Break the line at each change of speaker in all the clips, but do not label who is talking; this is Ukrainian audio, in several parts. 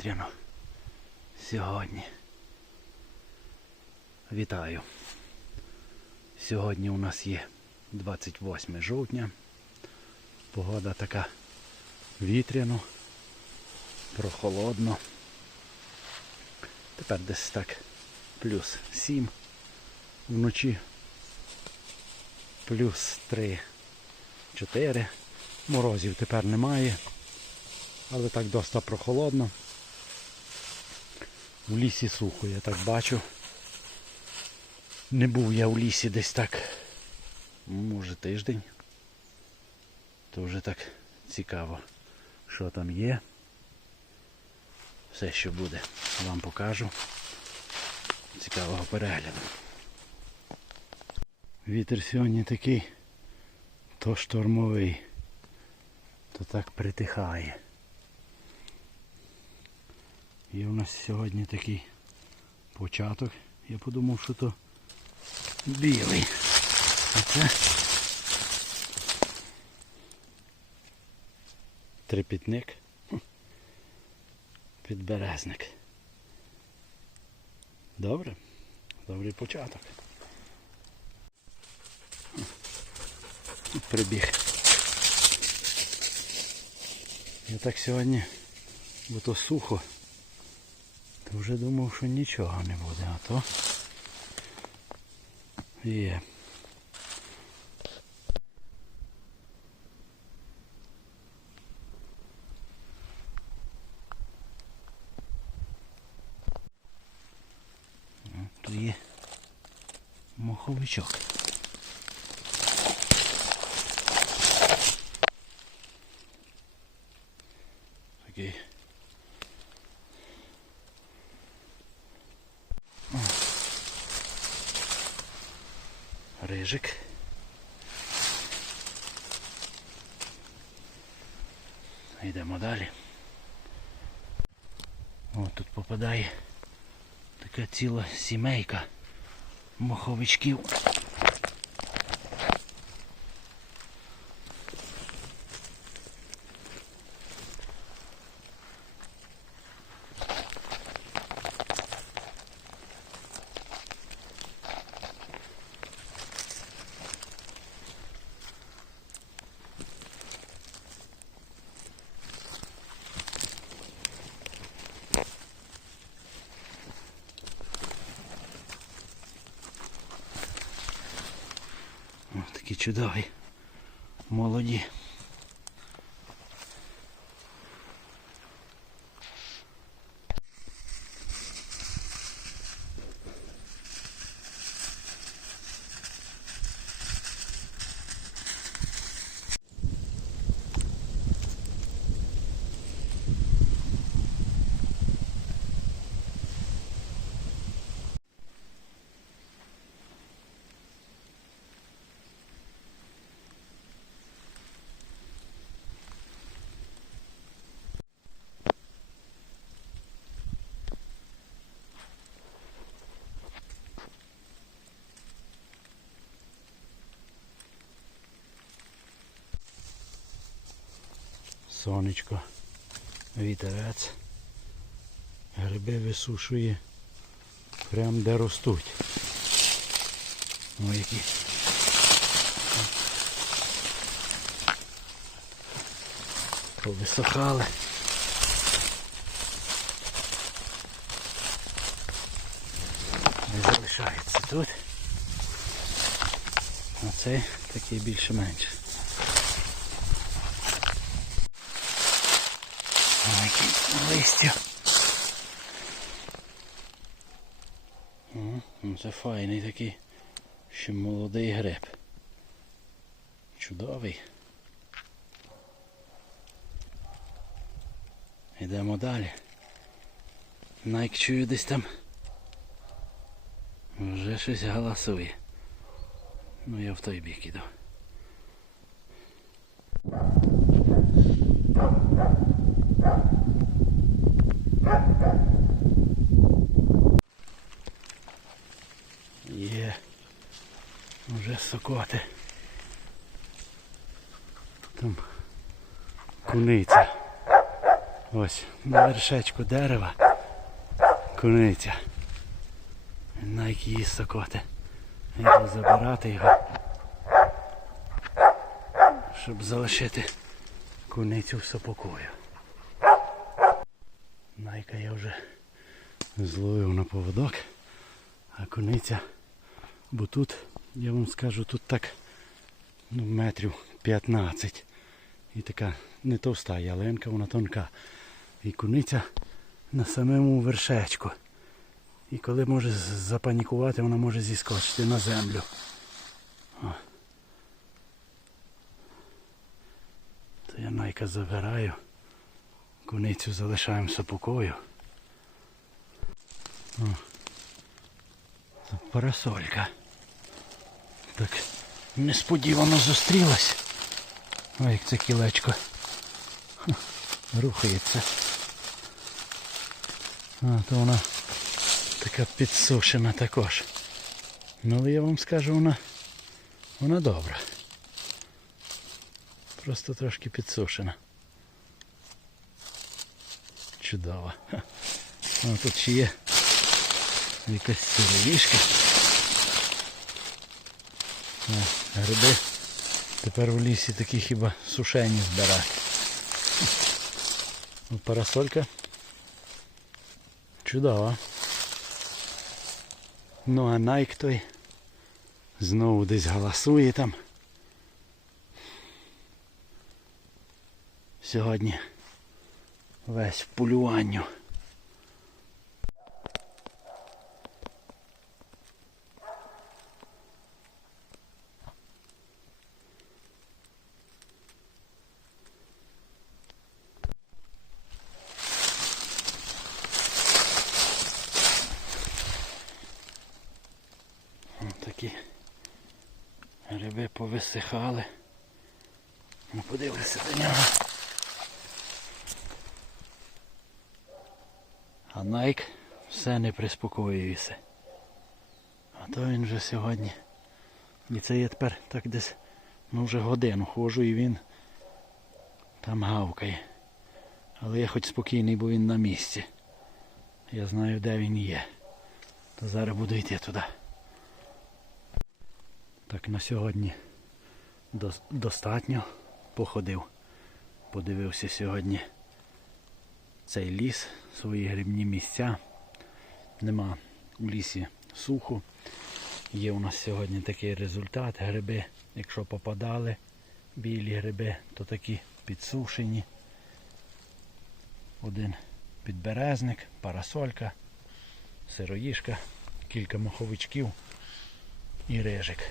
Так вітряно. Сьогодні. Вітаю. Сьогодні у нас є 28 жовтня. Погода така вітряно, прохолодно. Тепер десь так плюс 7 вночі. Плюс 3, 4. Морозів тепер немає. Але так досить прохолодно. У лісі сухо, я так бачу. Не був я у лісі десь так, може тиждень. То вже так цікаво, що там є. Все, що буде, вам покажу. Цікавого перегляду. Вітер сьогодні такий, то штормовий, то так притихає. І у нас сьогодні такий початок. Я подумав, що то білий. А це трепітник. Підберезник. Добре. Добрий початок. Прибіг. Я так сьогодні, бо то сухо, то вже думав, що нічого не буде, а то є. Тут є моховичок. Такий. Рижик. Йдемо далі. О, тут попадає така ціла сімейка моховичків. О, такі чудові. Молоді. Сонечко, вітерець. Гриби висушує прям де ростуть. Ось які. Повисохали. Не залишається тут. А цей такий більше-менше. Ой, які листя. О, ну це файний такий, ще молодий гриб. Чудовий. Йдемо далі. Найк чую десь там. Вже щось галасує. Ну я в той бік іду. Сокоти. Там куниця. Ось на вершечку дерева. Куниця. Найк їсть сокоти. Йду забирати його. Щоб залишити куницю в сопокою. Найка я вже зловив на поводок, а куниця, бо тут, я вам скажу, тут так ну, метрів 15. І така не товста ялинка, вона тонка. І куниця на самому вершечку. І коли може запанікувати, вона може зіскочити на землю. О. То я найка забираю. Куницю залишаємо сопокою. О. Парасолька. Так несподівано зустрілась. Ой, як це кілечко. Ха, Рухається. А, то вона така підсушена також. Ну, але я вам скажу, вона, вона добра. Просто трошки підсушена. Чудово. А тут ще є якась сировішка. Гриби тепер у лісі такі хіба сушені збирати. Ну, Парасолька. Чудова. Ну а найк той знову десь галасує там. Сьогодні весь в полюванню. Ось Такі гриби повисихали. Ну подивися до нього. А Найк все не приспокоюється. А то він вже сьогодні. І це я тепер так десь ну вже годину ходжу і він там гавкає. Але я хоч спокійний, бо він на місці. Я знаю, де він є. То зараз буду йти туди. Так на сьогодні достатньо походив. Подивився сьогодні цей ліс, свої грибні місця. Нема у лісі сухо. Є у нас сьогодні такий результат. Гриби, якщо попадали, білі гриби, то такі підсушені. Один підберезник, парасолька, сироїшка, кілька моховичків і рижик.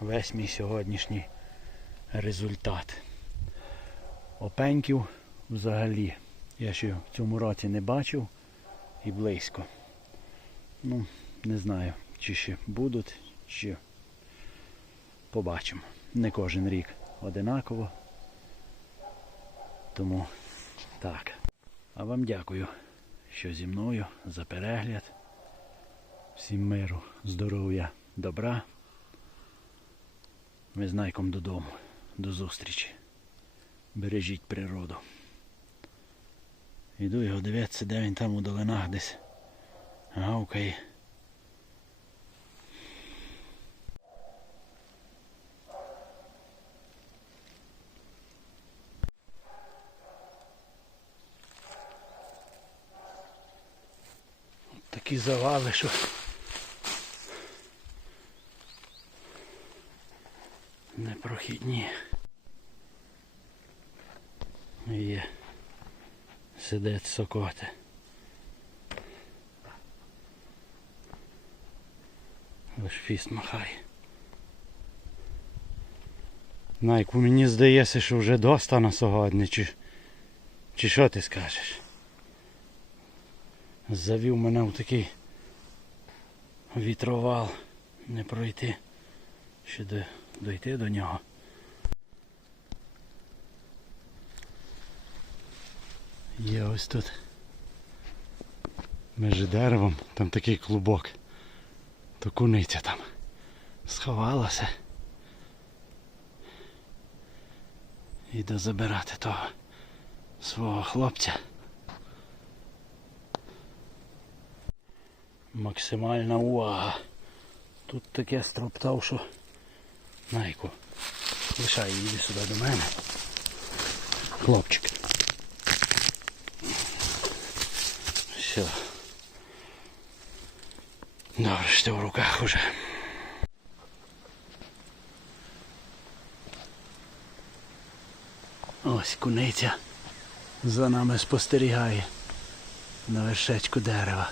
Весь мій сьогоднішній результат. Опеньків взагалі я ще в цьому році не бачив і близько. Ну, не знаю, чи ще будуть, чи побачимо. Не кожен рік одинаково. Тому так. А вам дякую, що зі мною за перегляд. Всім миру, здоров'я, добра. Ми з Найком додому. До зустрічі. Бережіть природу. Іду його дивитися, де він там у долинах десь гавкає. Такі завали, що непрохідні. Є. Сидить сокоти. Ось фіст махає. Найку, мені здається, що вже доста на сьогодні, чи, чи що ти скажеш? Завів мене в такий вітровал. Не пройти. Ще до, дойти до нього. Є ось тут між деревом, там такий клубок, то куниця там сховалася. Іду забирати того свого хлопця. Максимальна увага. Тут таке строптав, що Найку. Лишай її сюди до мене. Хлопчик. Все. Добре, що ти в руках уже. Ось куниця за нами спостерігає на вершечку дерева.